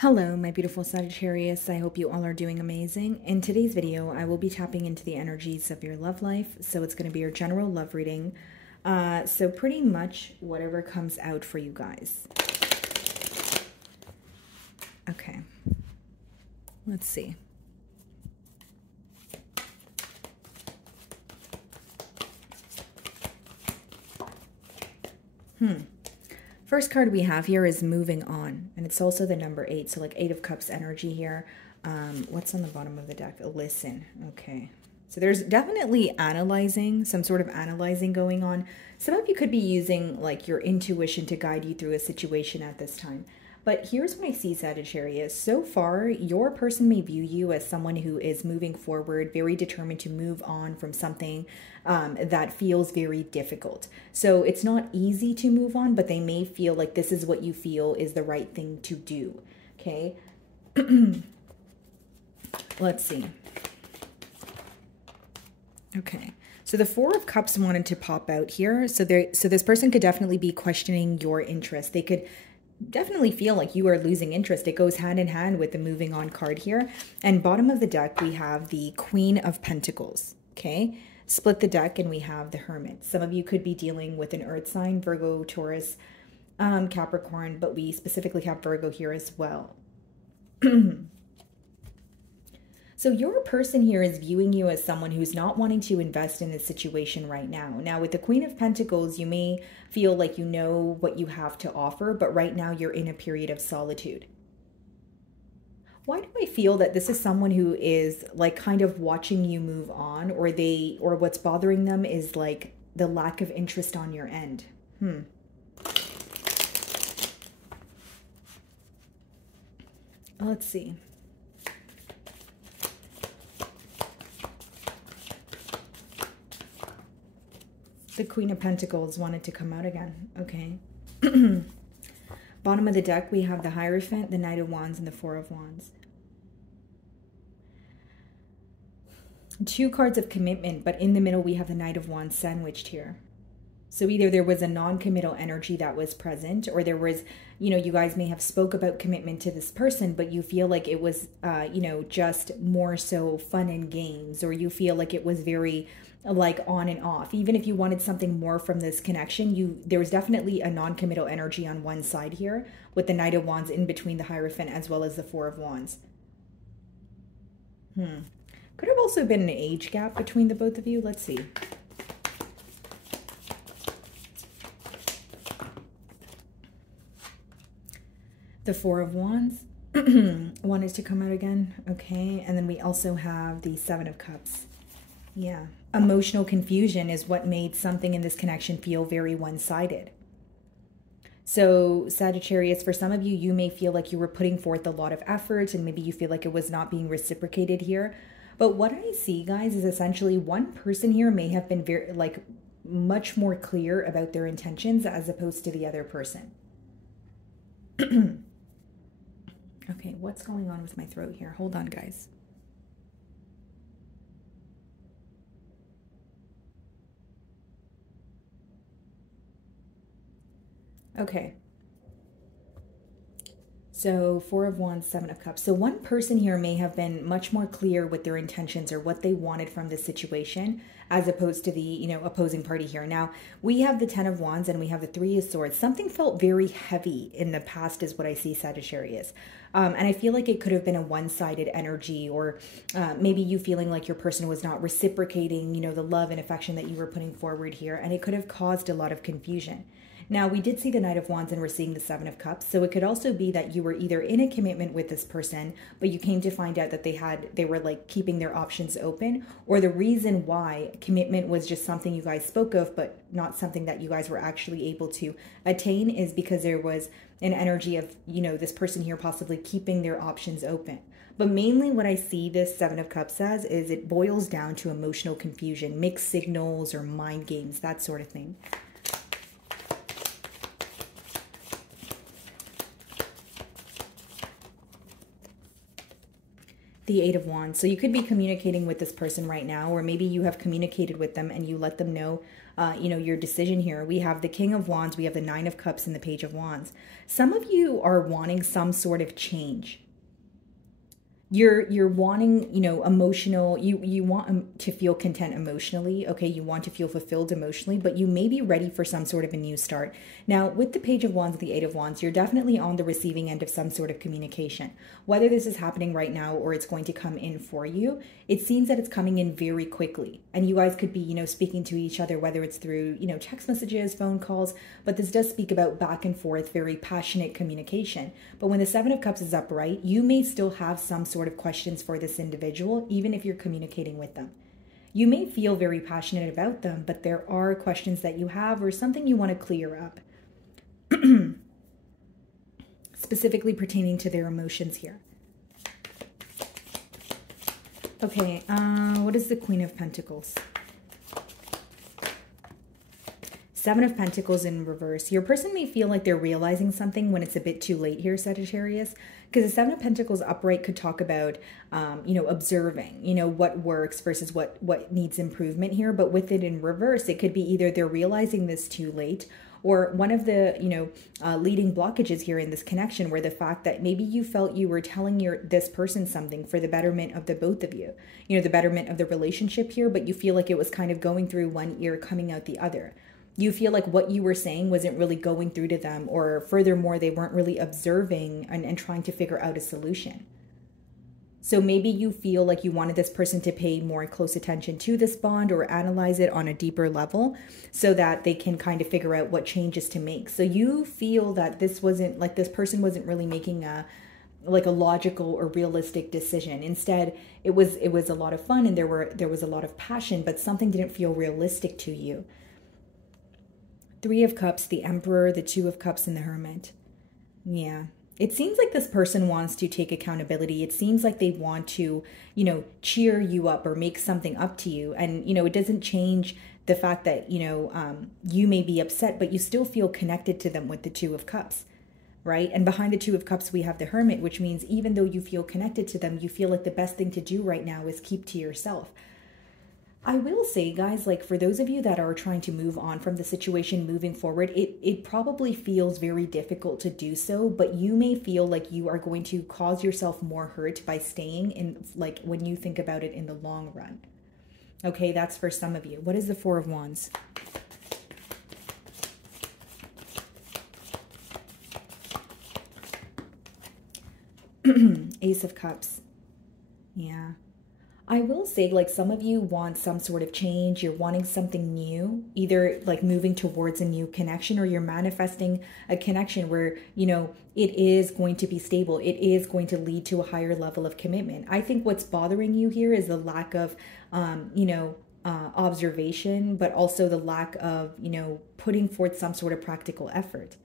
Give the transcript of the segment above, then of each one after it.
Hello, my beautiful Sagittarius. I hope you all are doing amazing. In today's video, I will be tapping into the energies of your love life. So it's going to be your general love reading. So pretty much whatever comes out for you guys. Okay. Let's see. First card we have here is moving on, and it's also the number 8, so like 8 of Cups energy here. What's on the bottom of the deck? Listen. Okay. So there's definitely analyzing, some sort of analyzing going on. Some of you could be using like your intuition to guide you through a situation at this time. But here's what I see, Sagittarius. So far, your person may view you as someone who is moving forward, very determined to move on from something that feels very difficult. So it's not easy to move on, but they may feel like this is what you feel is the right thing to do. Okay. Let's see. Okay. So the 4 of Cups wanted to pop out here. So this person could definitely be questioning your interest. They could definitely feel like you are losing interest. It goes hand in hand with the moving on card here. And bottom of the deck, we have the Queen of Pentacles. Okay. Split the deck and we have the Hermit. Some of you could be dealing with an earth sign, Virgo, Taurus, Capricorn, but we specifically have Virgo here as well. So your person here is viewing you as someone who's not wanting to invest in this situation right now. Now, with the Queen of Pentacles, you may feel like you know what you have to offer, but right now you're in a period of solitude. Why do I feel that this is someone who is like kind of watching you move on, or what's bothering them is like the lack of interest on your end? Let's see. The Queen of Pentacles wanted to come out again. Okay. Bottom of the deck, we have the Hierophant, the Knight of Wands, and the 4 of Wands. 2 cards of commitment, but in the middle, we have the Knight of Wands sandwiched here. So either there was a non-committal energy that was present, or there was, you guys may have spoke about commitment to this person, but you feel like it was, just more so fun and games, or you feel like it was very like on and off. Even if you wanted something more from this connection, there was definitely a non-committal energy on one side here with the Knight of Wands in between the Hierophant as well as the 4 of Wands. Could have also been an age gap between the both of you. Let's see. The 4 of Wands wanted to come out again. Okay. And then we also have the 7 of Cups. Yeah. Emotional confusion is what made something in this connection feel very one-sided. So Sagittarius, for some of you, you may feel like you were putting forth a lot of effort and maybe you feel like it was not being reciprocated here. But what I see, guys, is essentially one person here may have been very, like, much more clear about their intentions as opposed to the other person. Okay, what's going on with my throat here? Hold on, guys. Okay. So 4 of Wands, 7 of Cups. So one person here may have been much more clear with their intentions or what they wanted from this situation as opposed to the, opposing party here. Now, we have the 10 of Wands and we have the 3 of Swords. Something felt very heavy in the past is what I see, Sagittarius. And I feel like it could have been a one-sided energy, or maybe you feeling like your person was not reciprocating, the love and affection that you were putting forward here. And it could have caused a lot of confusion. Now, we did see the Knight of Wands and we're seeing the 7 of Cups. So it could also be that you were either in a commitment with this person, but you came to find out that they were like keeping their options open, or the reason why commitment was just something you guys spoke of, but not something that you guys were actually able to attain, is because there was an energy of, this person here possibly keeping their options open. But mainly what I see this 7 of Cups as is it boils down to emotional confusion, mixed signals or mind games, that sort of thing. The 8 of Wands. So you could be communicating with this person right now, or maybe you have communicated with them and you let them know you know, your decision here. We have the King of Wands, we have the Nine of Cups, and the Page of Wands. Some of you are wanting some sort of change. You're wanting, you know, emotional, you want to feel content emotionally, okay? You want to feel fulfilled emotionally, but you may be ready for some sort of a new start. Now, with the Page of Wands and the Eight of Wands, you're definitely on the receiving end of some sort of communication. Whether this is happening right now or it's going to come in for you, it seems that it's coming in very quickly. And you guys could be, you know, speaking to each other, whether it's through, you know, text messages, phone calls, but this does speak about back and forth, very passionate communication. But when the Seven of Cups is upright, you may still have some sort of questions for this individual, even if you're communicating with them. You may feel very passionate about them, but there are questions that you have or something you want to clear up. Specifically pertaining to their emotions here. Okay, what is the Queen of Pentacles? Seven of Pentacles in reverse. Your person may feel like they're realizing something when it's a bit too late here, Sagittarius, because the Seven of Pentacles upright could talk about, you know, observing, you know, what works versus what needs improvement here. But with it in reverse, it could be either they're realizing this too late, or one of the, you know, leading blockages here in this connection were the fact that maybe you felt you were telling this person something for the betterment of the both of you, you know, the betterment of the relationship here, but you feel like it was kind of going through one ear, coming out the other. You feel like what you were saying wasn't really going through to them, or furthermore, they weren't really observing and trying to figure out a solution. So maybe you feel like you wanted this person to pay more close attention to this bond or analyze it on a deeper level so that they can kind of figure out what changes to make. So you feel that this wasn't like this person wasn't really making a logical or realistic decision. Instead, it was a lot of fun and there was a lot of passion, but something didn't feel realistic to you. Three of Cups, the Emperor, the Two of Cups, and the Hermit. Yeah. It seems like this person wants to take accountability. It seems like they want to, you know, cheer you up or make something up to you. And, you know, it doesn't change the fact that, you know, you may be upset, but you still feel connected to them with the Two of Cups, right? And behind the Two of Cups, we have the Hermit, which means even though you feel connected to them, you feel like the best thing to do right now is keep to yourself. I will say, guys, like for those of you that are trying to move on from the situation moving forward, it probably feels very difficult to do so, but you may feel like you are going to cause yourself more hurt by staying in, like when you think about it in the long run. Okay, that's for some of you. What is the Four of Wands? Ace of Cups. Yeah. I will say, like, some of you want some sort of change. You're wanting something new, either like moving towards a new connection, or you're manifesting a connection where, you know, it is going to be stable. It is going to lead to a higher level of commitment. I think what's bothering you here is the lack of, you know, observation, but also the lack of, you know, putting forth some sort of practical effort.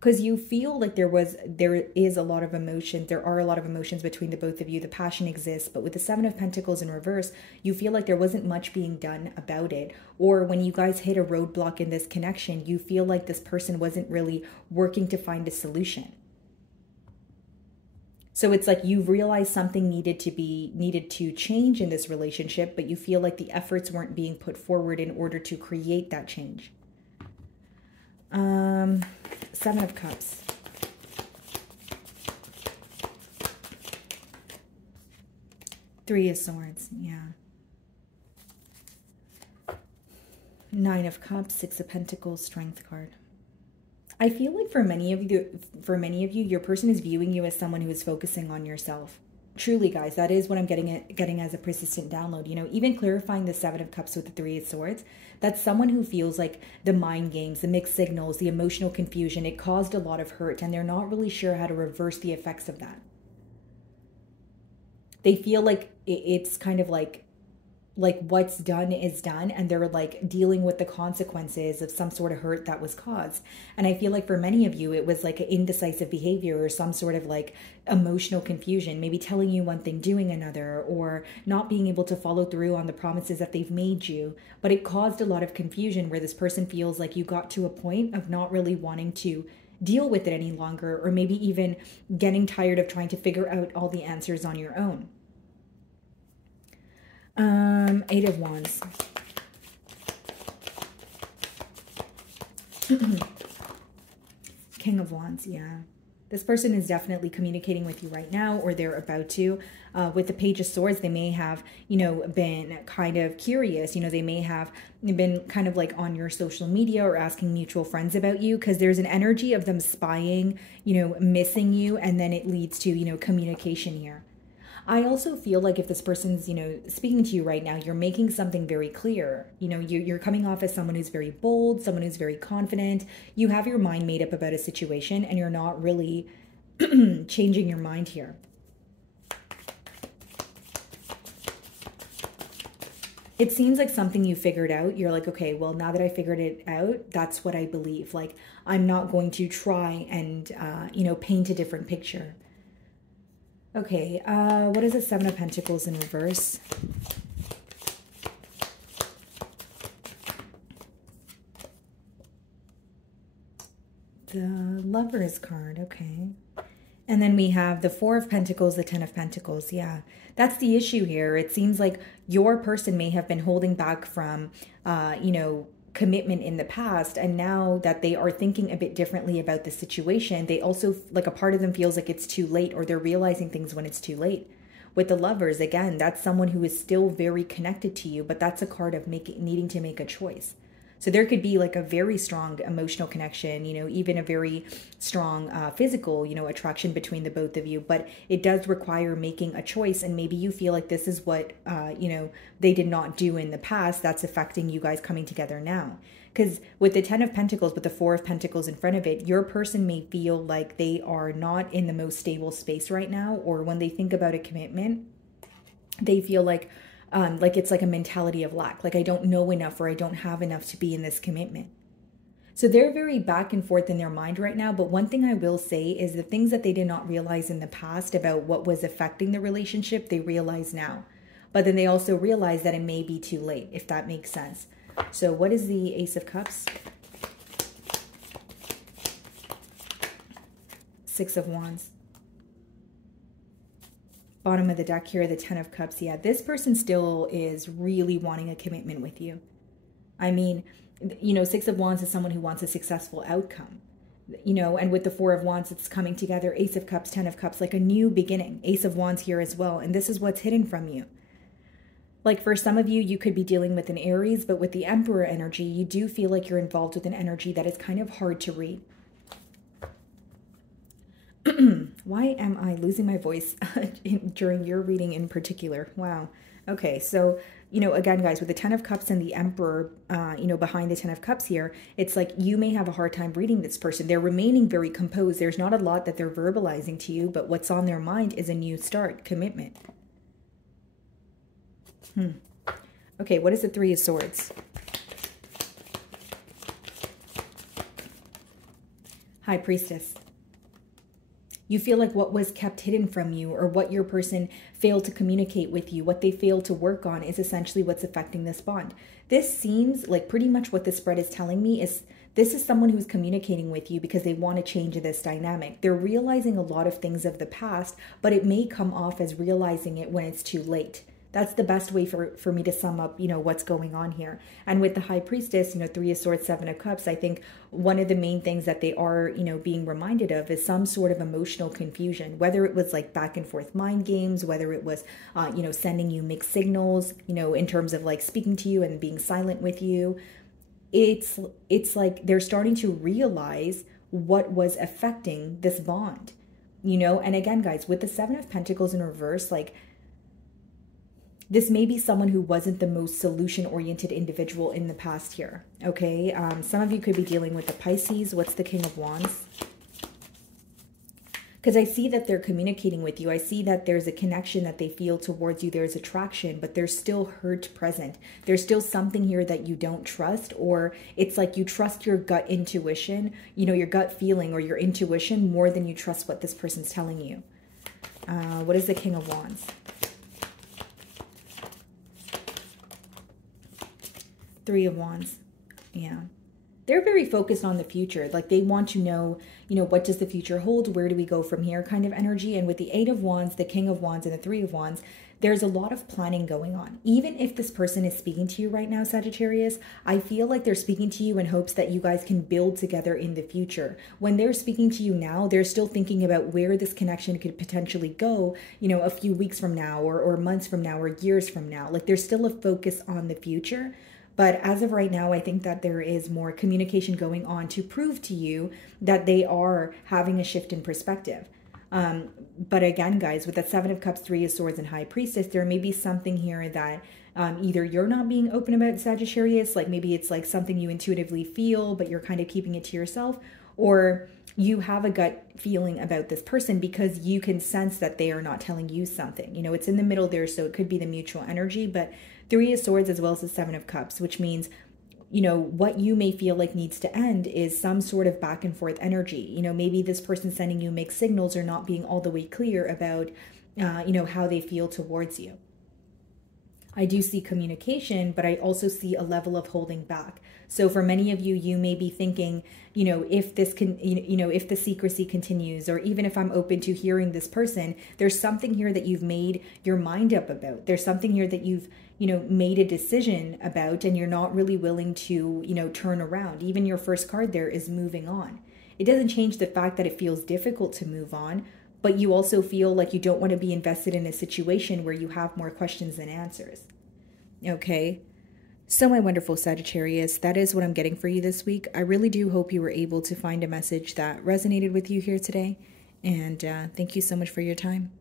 Because you feel like there is a lot of emotion. There are a lot of emotions between the both of you. The passion exists, but with the Seven of Pentacles in reverse, you feel like there wasn't much being done about it. Or when you guys hit a roadblock in this connection, you feel like this person wasn't really working to find a solution. So it's like you've realized something needed to change in this relationship, but you feel like the efforts weren't being put forward in order to create that change. Seven of Cups. Three of Swords, yeah. Nine of Cups, Six of Pentacles, Strength card. I feel like for many of you, your person is viewing you as someone who is focusing on yourself. Truly, guys, that is what I'm getting as a persistent download. You know, even clarifying the Seven of Cups with the Three of Swords, that's someone who feels like the mind games, the mixed signals, the emotional confusion, it caused a lot of hurt, and they're not really sure how to reverse the effects of that. They feel like it's kind of like what's done is done, and they're like dealing with the consequences of some sort of hurt that was caused. And I feel like for many of you, it was like an indecisive behavior or some sort of like emotional confusion, maybe telling you one thing, doing another, or not being able to follow through on the promises that they've made you. But it caused a lot of confusion where this person feels like you got to a point of not really wanting to deal with it any longer, or maybe even getting tired of trying to figure out all the answers on your own. Eight of Wands. King of Wands, yeah. This person is definitely communicating with you right now, or they're about to. With the Page of Swords, they may have, you know, been kind of curious. You know, they may have been kind of like on your social media or asking mutual friends about you, because there's an energy of them spying, you know, missing you, and then it leads to, you know, communication here. I also feel like if this person's, you know, speaking to you right now, you're making something very clear. You know, you're coming off as someone who's very bold, someone who's very confident. You have your mind made up about a situation, and you're not really changing your mind here. It seems like something you figured out. You're like, okay, well, now that I figured it out, that's what I believe. Like, I'm not going to try and, you know, paint a different picture. Okay, what is the Seven of Pentacles in reverse? The Lovers card, okay. And then we have the Four of Pentacles, the Ten of Pentacles. Yeah, that's the issue here. It seems like your person may have been holding back from, you know, commitment in the past, and now that they are thinking a bit differently about the situation, they also, like, a part of them feels like it's too late, or they're realizing things when it's too late. With the Lovers, again, that's someone who is still very connected to you, but that's a card of needing to make a choice. So there could be like a very strong emotional connection, you know, even a very strong physical, you know, attraction between the both of you. But it does require making a choice. And maybe you feel like this is what, you know, they did not do in the past that's affecting you guys coming together now. Because with the Ten of Pentacles, with the Four of Pentacles in front of it, your person may feel like they are not in the most stable space right now. Or when they think about a commitment, they feel like it's like a mentality of lack. Like, I don't know enough, or I don't have enough to be in this commitment. So they're very back and forth in their mind right now. But one thing I will say is the things that they did not realize in the past about what was affecting the relationship, they realize now. But then they also realize that it may be too late, if that makes sense. So what is the Ace of Cups? Six of Wands. Bottom of the deck here, the Ten of Cups. Yeah, this person still is really wanting a commitment with you. I mean, you know, Six of Wands is someone who wants a successful outcome. You know, and with the Four of Wands, it's coming together. Ace of Cups, Ten of Cups, like a new beginning. Ace of Wands here as well. And this is what's hidden from you. Like, for some of you, you could be dealing with an Aries, but with the Emperor energy, you do feel like you're involved with an energy that is kind of hard to read. Why am I losing my voice during your reading in particular? Wow. Okay, so, you know, again, guys, with the Ten of Cups and the Emperor, you know, behind the Ten of Cups here, it's like you may have a hard time reading this person. They're remaining very composed. There's not a lot that they're verbalizing to you, but what's on their mind is a new start, commitment. Okay, what is the Three of Swords? High Priestess. You feel like what was kept hidden from you, or what your person failed to communicate with you, what they failed to work on, is essentially what's affecting this bond. This seems like pretty much what the spread is telling me is this is someone who's communicating with you because they want to change this dynamic. They're realizing a lot of things of the past, but it may come off as realizing it when it's too late. That's the best way for me to sum up, you know, what's going on here. And with the High Priestess, you know, Three of Swords, Seven of Cups, I think one of the main things that they are, you know, being reminded of is some sort of emotional confusion, whether it was like back and forth mind games, whether it was, you know, sending you mixed signals, you know, in terms of like speaking to you and being silent with you. It's like they're starting to realize what was affecting this bond, you know. And again, guys, with the Seven of Pentacles in reverse, like, this may be someone who wasn't the most solution-oriented individual in the past here, okay? Some of you could be dealing with the Pisces. What's the King of Wands? Because I see that they're communicating with you. I see that there's a connection that they feel towards you. There's attraction, but there's still hurt present. There's still something here that you don't trust, or it's like you trust your gut intuition, you know, your gut feeling or your intuition more than you trust what this person's telling you. What is the King of Wands? Three of Wands. Yeah. they're very focused on the future. Like they want to know, what does the future hold? Where do we go from here kind of energy? And with the Eight of Wands, the King of Wands, and the Three of Wands, there's a lot of planning going on. Even if this person is speaking to you right now, Sagittarius, I feel like they're speaking to you in hopes that you guys can build together in the future. When they're speaking to you now, they're still thinking about where this connection could potentially go, a few weeks from now or months from now or years from now. Like there's still a focus on the future. But as of right now, I think that there is more communication going on to prove to you that they are having a shift in perspective. But again, guys, with that Seven of Cups, Three of Swords, and High Priestess, there may be something here that either you're not being open about, Sagittarius, like maybe it's like something you intuitively feel, but you're kind of keeping it to yourself, or you have a gut feeling about this person because you can sense that they are not telling you something. It's in the middle there, so it could be the mutual energy, but Three of Swords as well as the Seven of Cups, which means, what you may feel like needs to end is some sort of back and forth energy. Maybe this person sending you mixed signals or not being all the way clear about, how they feel towards you. I do see communication, but I also see a level of holding back. So for many of you, you may be thinking, if this can, if the secrecy continues, or even if I'm open to hearing this person, there's something here that you've made your mind up about. There's something here that you've, made a decision about, and you're not really willing to, turn around. Even your first card there is moving on. It doesn't change the fact that it feels difficult to move on, but you also feel like you don't want to be invested in a situation where you have more questions than answers. Okay? So my wonderful Sagittarius, that is what I'm getting for you this week. I really do hope you were able to find a message that resonated with you here today. And thank you so much for your time.